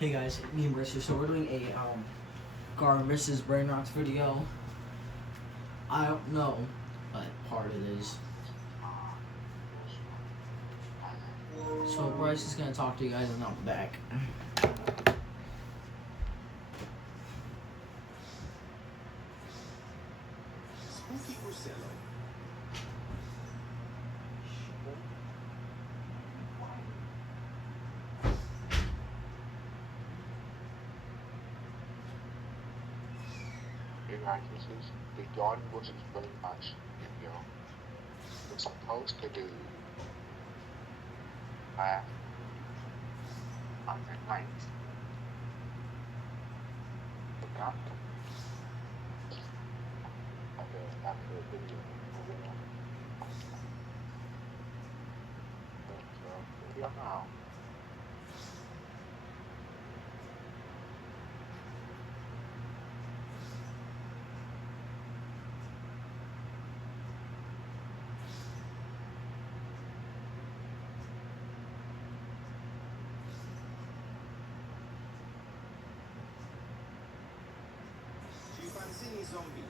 Hey guys, me and Brice here. So we're doing a Gar versus Brainrots video. I don't know what part it is. So Bryce is gonna talk to you guys and I'll be back. Practices, the gun wasn't very much, it's supposed to do math on the ninth. But not after a video. So, we don't know. Zombie.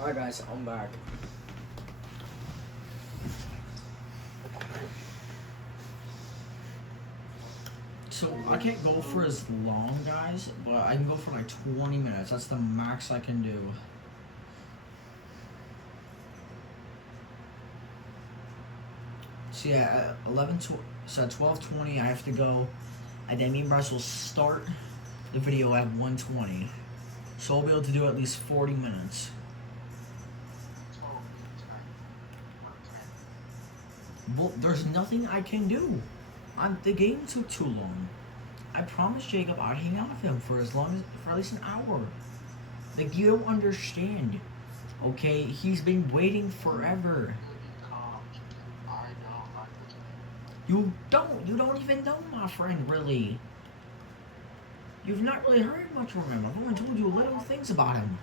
Alright guys, I'm back. So I can't go for as long, guys, but I can go for like 20 minutes. That's the max I can do. So yeah, at 11, so at 12:20 I have to go, and then me and Bryce will start the video at 1:20. So I'll be able to do at least 40 minutes. Well, there's nothing I can do. The game took too long. I promised Jacob I'd hang out with him for at least an hour. Like, you don't understand. Okay, he's been waiting forever. You don't even know my friend, really. You've not really heard much from him. I've only told you little things about him.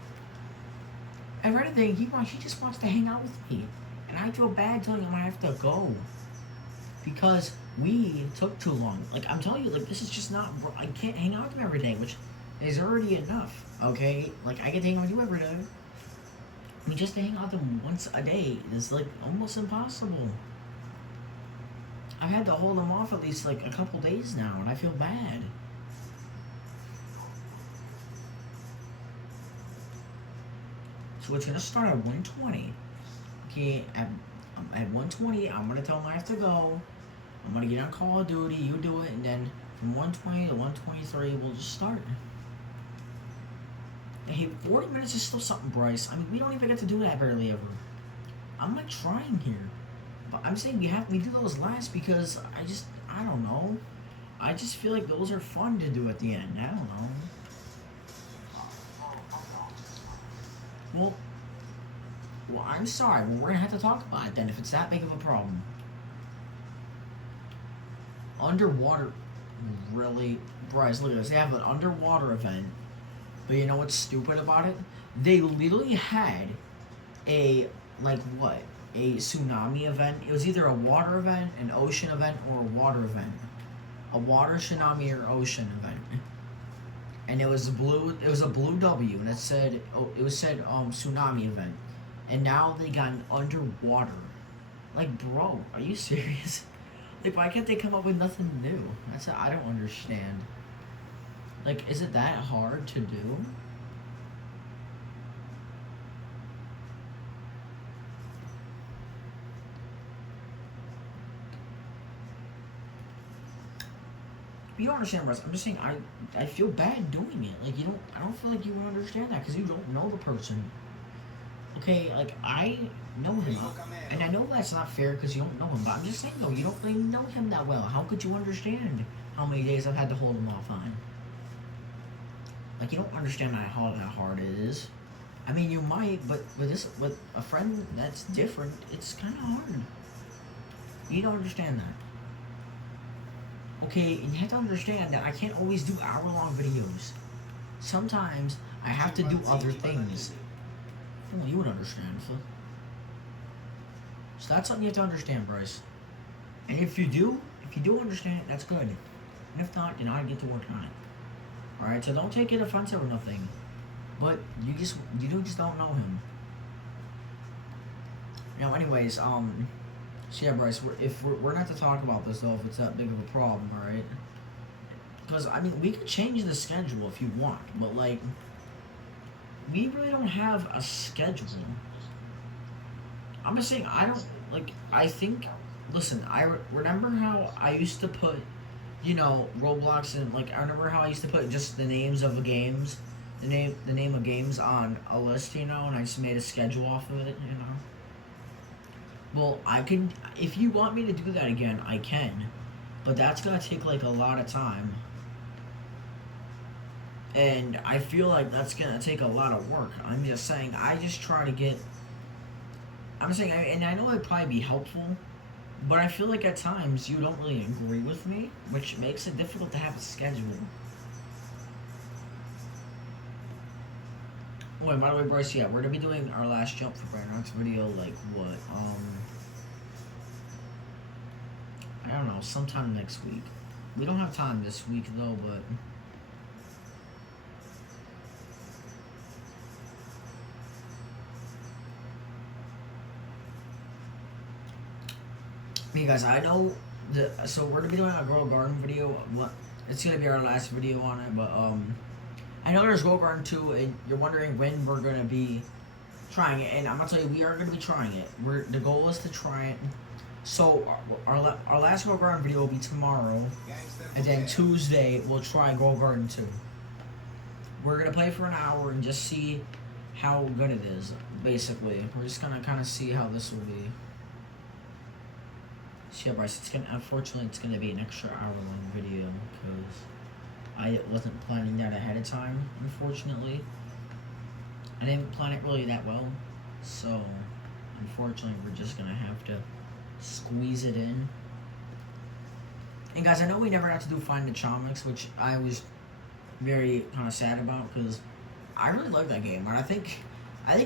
If anything, he just wants to hang out with me. And I feel bad telling him I have to go. Because we took too long. Like, I'm telling you, like, this is just not, I can't hang out with him every day, which is already enough, okay? Like, I get to hang out with you every day. I mean, just to hang out with him once a day is, like, almost impossible. I've had to hold him off at least, like, a couple days now, and I feel bad. So it's gonna start at 1:20. Okay, at 1:20, I'm gonna tell him I have to go. I'm gonna get on Call of Duty, you do it, and then from 1:20 to 1:23, we'll just start. Hey, 40 minutes is still something, Bryce. I mean, we don't even get to do that barely ever. I'm like trying here. But I'm saying we do those last because I don't know. I just feel like those are fun to do at the end. I don't know. Well, I'm sorry. Well, we're gonna have to talk about it then if it's that big of a problem. Underwater, really, Bryce, look at this. They have an underwater event, but you know what's stupid about it? They literally had a, like, what? A tsunami event. It was either a water event, an ocean event, or a water event. A water, tsunami, or ocean event. And it was blue. It was a blue W, and it said, tsunami event. And now they got an underwater. Like, bro, are you serious? Like, why can't they come up with nothing new? I don't understand. Like, is it that hard to do? You don't understand, Russ. I'm just saying I feel bad doing it. Like, you don't. I don't feel like you understand that because you don't know the person. Okay, like I know him, and I know that's not fair because you don't know him. But I'm just saying though, you don't really know him that well. How could you understand how many days I've had to hold him off on? Like, you don't understand how hard it is. I mean, you might, but with a friend that's different, it's kind of hard. You don't understand that. Okay, and you have to understand that I can't always do hour-long videos. Sometimes I have to do other things. Well, you would understand, Phil. So that's something you have to understand, Bryce. And if you do understand it, that's good. And if not, then I get to work on it. Alright, so don't take it offensive or nothing. But you just don't know him. Anyways, so yeah, Bryce, we're not to talk about this though if it's that big of a problem, alright? Because I mean, we could change the schedule if you want, but like, we really don't have a schedule. I'm just saying, I don't like. I think, listen, remember how I used to put, Roblox and like I remember how I used to put just the names of the games, the name of games on a list, and I just made a schedule off of it. Well, I can, if you want me to do that again, I can. But that's gonna take like a lot of time. And I feel like that's gonna take a lot of work. I'm just saying, I'm saying, and I know it'd probably be helpful, but I feel like at times you don't really agree with me, which makes it difficult to have a schedule. Wait, by the way, Bryce, yeah, we're gonna be doing our last jump for Brainrots video, like, what, I don't know, sometime next week. We don't have time this week, though, but... You guys, I know so we're gonna be doing a Grow Garden video. It's gonna be our last video on it, but I know there's Grow Garden 2, and you're wondering when we're gonna be trying it, and I'm gonna tell you, we are gonna be trying it. The goal is to try it. So our last Grow Garden video will be tomorrow, and then Tuesday we'll try Grow Garden 2. We're gonna play for an hour and just see how good it is. Basically, we're just gonna kind of see how this will be. So yeah, Bryce, unfortunately it's gonna be an extra hour-long video because I wasn't planning that ahead of time. Unfortunately, I didn't plan it really that well, so unfortunately we're just gonna have to squeeze it in. And guys, I know we never got to do Find the Chomix, which I was very kind of sad about because I really like that game, and I think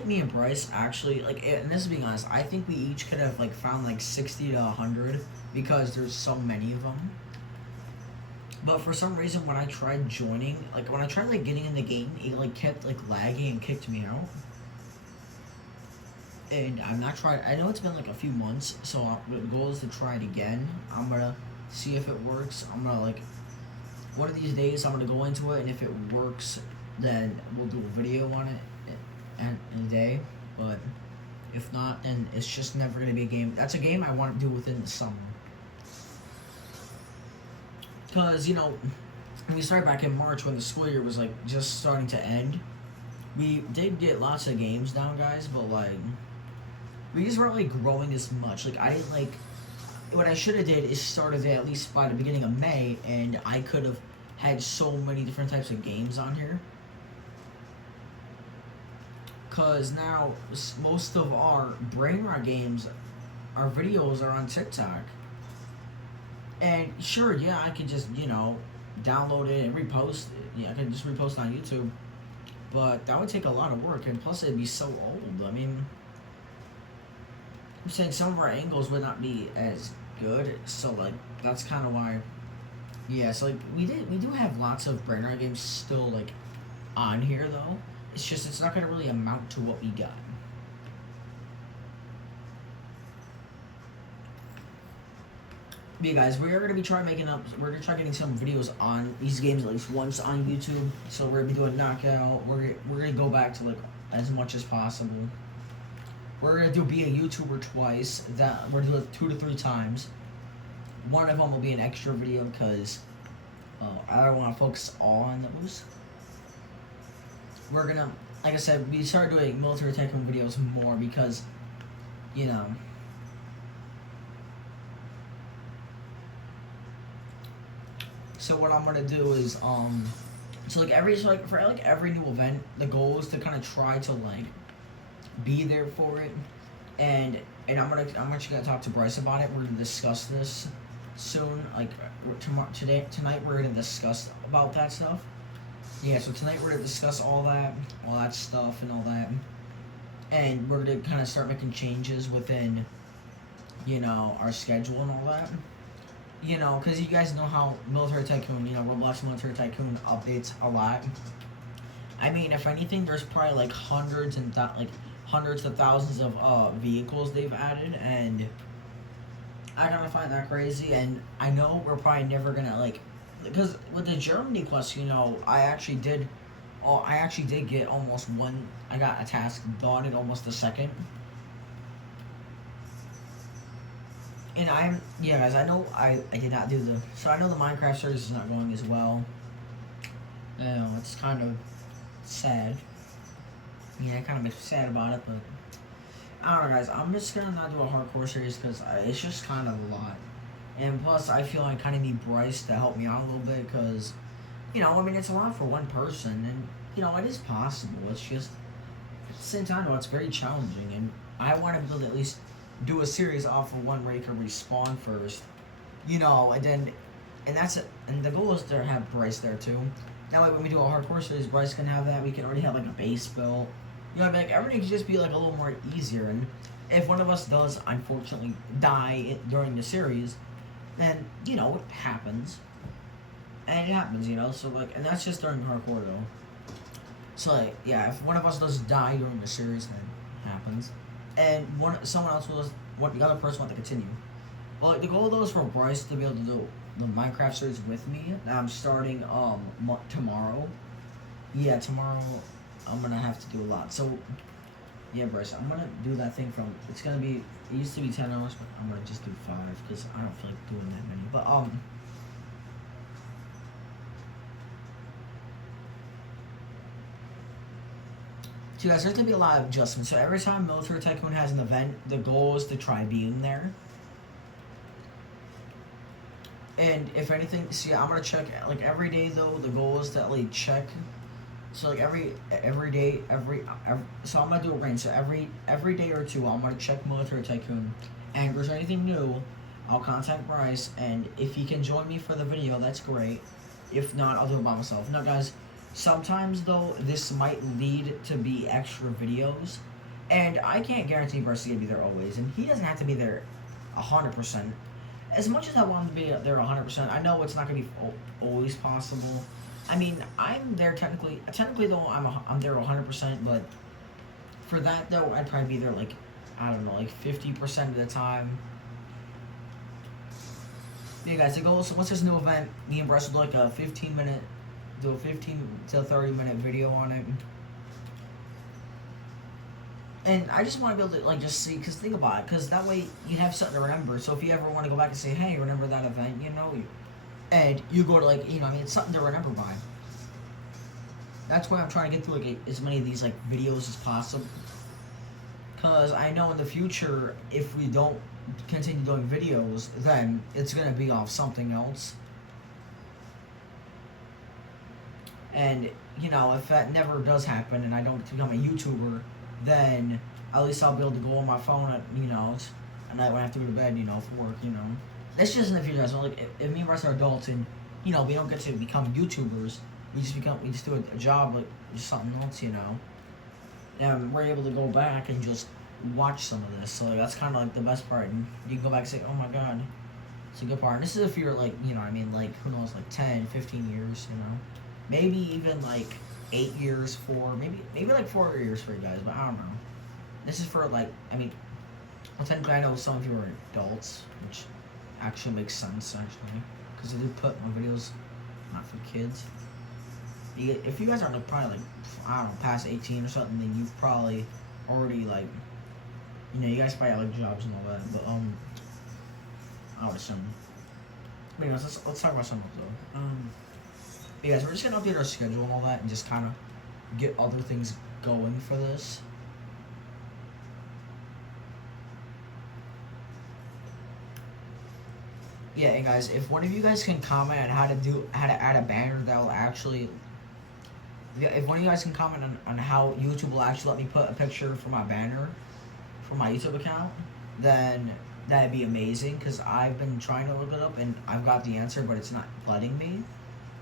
me and Bryce actually, like, and this is being honest, I think we each could have, like, found, like, 60 to 100 because there's so many of them. But for some reason, when I tried joining, like, when I tried, like, getting in the game, it, like, kept, like, lagging and kicked me out. And I'm not trying, I know it's been, like, a few months, so the goal is to try it again. I'm gonna see if it works. I'm gonna, like, one of these days, I'm gonna go into it, and if it works, then we'll do a video on it. In a day, but if not, then it's just never going to be a game. That's a game I want to do within the summer. Because, when we started back in March when the school year was, like, just starting to end, we did get lots of games down, guys, but, like, we just weren't, like, growing as much. Like, I didn't, like, what I should have did is started at least by the beginning of May, and I could have had so many different types of games on here. Because now most of our Brainrot games, our videos are on TikTok. And sure, yeah, I could just, download it and repost it. Yeah, I could just repost on YouTube. But that would take a lot of work, and plus it'd be so old. I mean, I'm saying some of our angles would not be as good, so, like, that's kind of why. Yeah, so, like, we do have lots of Brainrot games still, like, on here, though. It's just, it's not going to really amount to what we got. But yeah, guys, we are going to be we're going to try getting some videos on these games at least once on YouTube. So we're going to be doing Knockout. We're going to go back to, like, as much as possible. We're going to be a YouTuber twice. We're going to do it 2 to 3 times. One of them will be an extra video because I don't want to focus all on those. We're gonna, like I said, we started doing military tycoon videos more because, you know. So what I'm gonna do is so like for every new event, the goal is to kind of try to like be there for it, and I'm actually gonna talk to Bryce about it. We're gonna discuss this soon. Like tonight we're gonna discuss about that stuff. Yeah, so tonight we're gonna discuss all that stuff and all that, and we're gonna kind of start making changes within, you know, our schedule and all that. You know, because you guys know how Military Tycoon, you know, Roblox Military Tycoon updates a lot. I mean, if anything, there's probably like hundreds of thousands of vehicles they've added, and I kind of find that crazy. And I know we're probably never gonna like, because with the Germany quest, you know, I actually did get almost one. I got a task done in almost a second. And yeah, guys, I know I did not do so I know the Minecraft series is not going as well. You know, it's kind of sad. Yeah, it kind of makes me sad about it, but I don't know, guys. I'm just gonna not do a hardcore series because it's just kind of a lot. And plus, I feel I kind of need Bryce to help me out a little bit because, you know, I mean, it's a lot for one person, and you know, it is possible. It's just at the same time, though, it's very challenging, and I want to be able to at least do a series off of one where you can respawn first, you know, and that's it. And the goal is to have Bryce there too. That way, when we do a hardcore series, Bryce can have that. We can already have like a base built. You know, like everything can just be like a little more easier. And if one of us does unfortunately die during the series, then you know it happens, and it happens, you know. So like, and that's just during hardcore though. So like, yeah, if one of us does die during the series, then it happens. And someone else the other person want to continue. Well, like, the goal of those for Bryce to be able to do the Minecraft series with me. I'm starting tomorrow. Yeah, tomorrow I'm gonna have to do a lot. So yeah, Bryce, I'm gonna do that thing from. It's gonna be. It used to be 10 hours, but I'm gonna just do 5 because I don't feel like doing that many. But So guys, there's gonna be a lot of adjustments. So every time Military Tycoon has an event, the goal is to try being there. And if anything, see, I'm gonna check like every day though. The goal is to like check. So like every day, so I'm gonna do a range. So every day or two, I'm gonna check Military Tycoon, and if there's anything new, I'll contact Bryce, and if he can join me for the video, that's great. If not, I'll do it by myself. Now, guys. Sometimes, though, this might lead to be extra videos, and I can't guarantee Bryce is going to be there always, and he doesn't have to be there 100%. As much as I want him to be there 100%, I know it's not going to be always possible. I mean, I'm there technically though, I'm there 100%, but for that, though, I'd probably be there, like, I don't know, like 50% of the time. Yeah, guys, the goal is, once there's a new event, me and Bryce will do, like, a 15-minute... do a 15 to 30-minute video on it. And I just want to be able to, like, just see, because think about it, because that way you have something to remember. So if you ever want to go back and say, hey, remember that event, you know, and you go to, like, you know, I mean, it's something to remember by. That's why I'm trying to get through, like, as many of these, like, videos as possible. Because I know in the future, if we don't continue doing videos, then it's going to be off something else. And, you know, if that never does happen and I don't become a YouTuber, then at least I'll be able to go on my phone at, you know, at night when I have to go to bed, you know, for work, you know. That's just in the future, guys. So, like, if me and Russ are adults and, you know, we don't get to become YouTubers, we just do a job, like, just something else, you know. And we're able to go back and just watch some of this. So, like, that's kind of, like, the best part. And you can go back and say, oh, my God, it's a good part. And this is if you're, like, you know, I mean, like, who knows, like, 10, 15 years, you know. Maybe even like 8 years maybe like 4 years for you guys, but I don't know. This is for like, I mean, well, technically I know some of you are adults, which actually makes sense actually, because I do put my videos not for kids. If you guys are like probably like, I don't know, past 18 or something, then you've probably already like, you know, you guys probably have like jobs and all that, but I would assume. But anyways, let's talk about something though. Hey guys, we're just gonna update our schedule and all that, and just kind of get other things going for this. Yeah, and guys, if one of you guys can comment on how to add a banner that will actually, if one of you guys can comment on how YouTube will actually let me put a picture for my banner for my YouTube account, then that'd be amazing. Cause I've been trying to look it up and I've got the answer, but it's not letting me.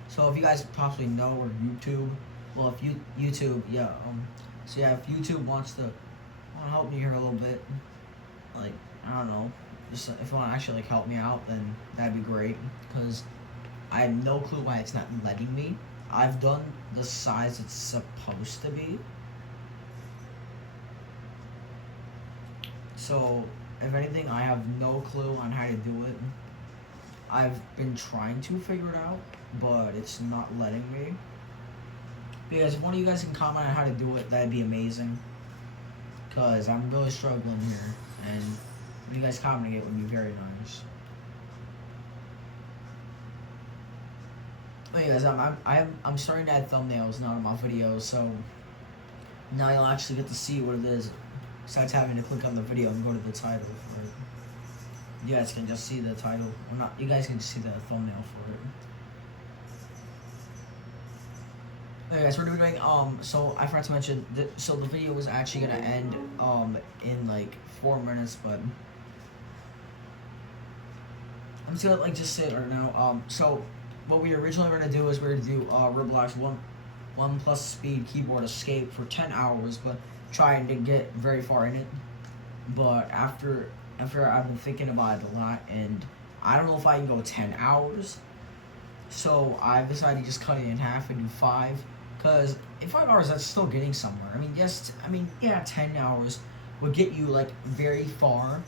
So if you guys possibly know, or YouTube, well, if you YouTube, yeah, so yeah, if YouTube wants to help me here a little bit, like, I don't know, just if you want to actually like help me out, then that'd be great. Cause I have no clue why it's not letting me. I've done the size it's supposed to be. So if anything, I have no clue on how to do it. I've been trying to figure it out, but it's not letting me. Because if one of you guys can comment on how to do it, that'd be amazing. Because I'm really struggling here, and if you guys commenting it would be very nice. Anyways, I'm starting to add thumbnails now to my videos, so now you'll actually get to see what it is. Besides having to click on the video and go to the title. Right? You guys can just see the title. Well, not. You guys can just see the thumbnail for it. Okay, guys, we're doing so I forgot to mention so the video was actually gonna end in like 4 minutes, but I'm just gonna like just say it right now. So what we originally were gonna do is we were gonna do Roblox one plus speed keyboard escape for 10 hours, but trying to get very far in it. But after I've been thinking about it a lot, and I don't know if I can go 10 hours. So I decided to just cut it in half and do 5. Because in 5 hours, that's still getting somewhere. I mean, yeah, 10 hours would get you, like, very far.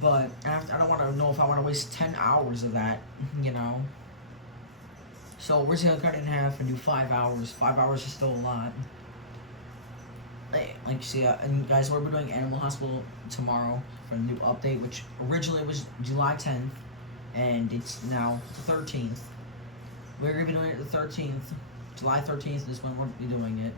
But I don't want to know if I want to waste 10 hours of that, you know. So we're just going to cut it in half and do 5 hours. 5 hours is still a lot. Like you see, and guys, we're doing Animal Hospital tomorrow for a new update, which originally was July 10th, and it's now the 13th. We're going to be doing it the 13th. July 13th is when we'll be doing it.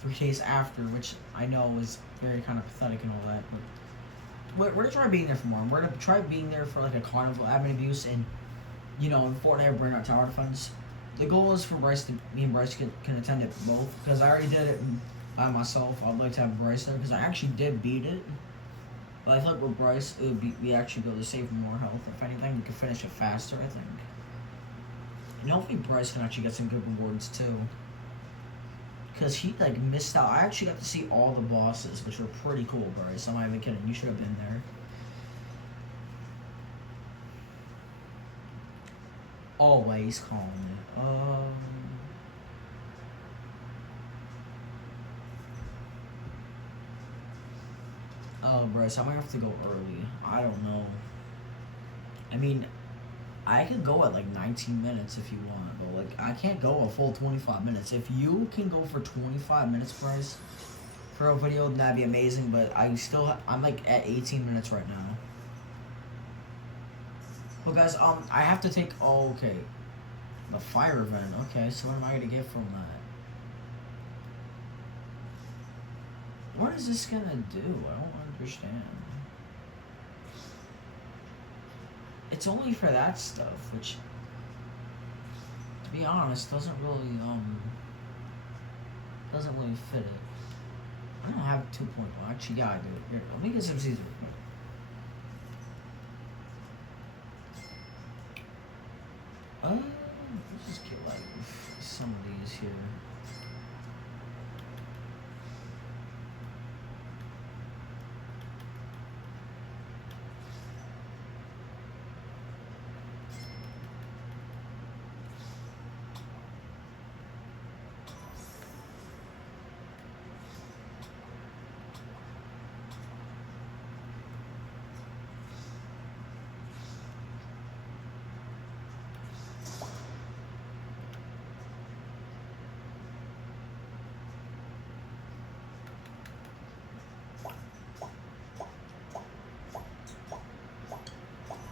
3 days after, which I know is very kind of pathetic and all that, but we're going to try being there for more. We're going to try being there for like a carnival, admin abuse, and, you know, in Fortnite, Brainrots Tower Defense. The goal is for me and Bryce can attend it both, because I already did it by myself. I'd like to have Bryce there, because I actually did beat it. But I feel like with Bryce, it would be, we actually be able to save more health. If anything, we could finish it faster, I think. And hopefully Bryce can actually get some good rewards, too. Because he, like, missed out. I actually got to see all the bosses, which were pretty cool, Bryce. I'm not even kidding. You should have been there. Always calling it. Oh, Bryce, I might have to go early. I don't know. I mean, I could go at like 19 minutes if you want, but like I can't go a full 25 minutes. If you can go for 25 minutes, Bryce, for a video, then that'd be amazing. But I'm like at 18 minutes right now. Well, guys, I have to take. Oh, okay, the fire event. Okay, so what am I gonna get from that? What is this gonna do? I don't understand. It's only for that stuff, which, to be honest, doesn't really fit it. I don't have 2.0. Actually, yeah, I do. Here, let me get some Caesar. Let's just get like some of these here.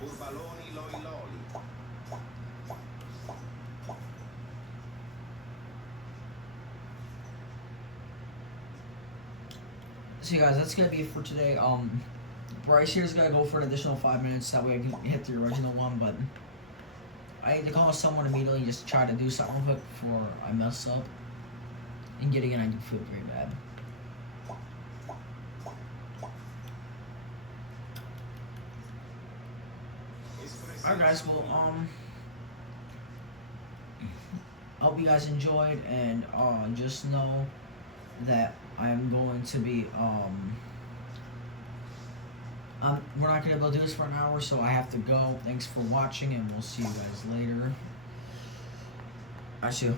Burbaloni loi loli. So you guys, that's gonna be it for today. Bryce here's gonna go for an additional 5 minutes. That way I can hit the original one. But I need to call someone immediately. Just try to do something real quick before I mess up. And yet again, I do feel very bad. Alright guys, well, I hope you guys enjoyed, and just know that I am going to be, we're not going to be able to do this for an hour, so I have to go. Thanks for watching, and we'll see you guys later. Actually,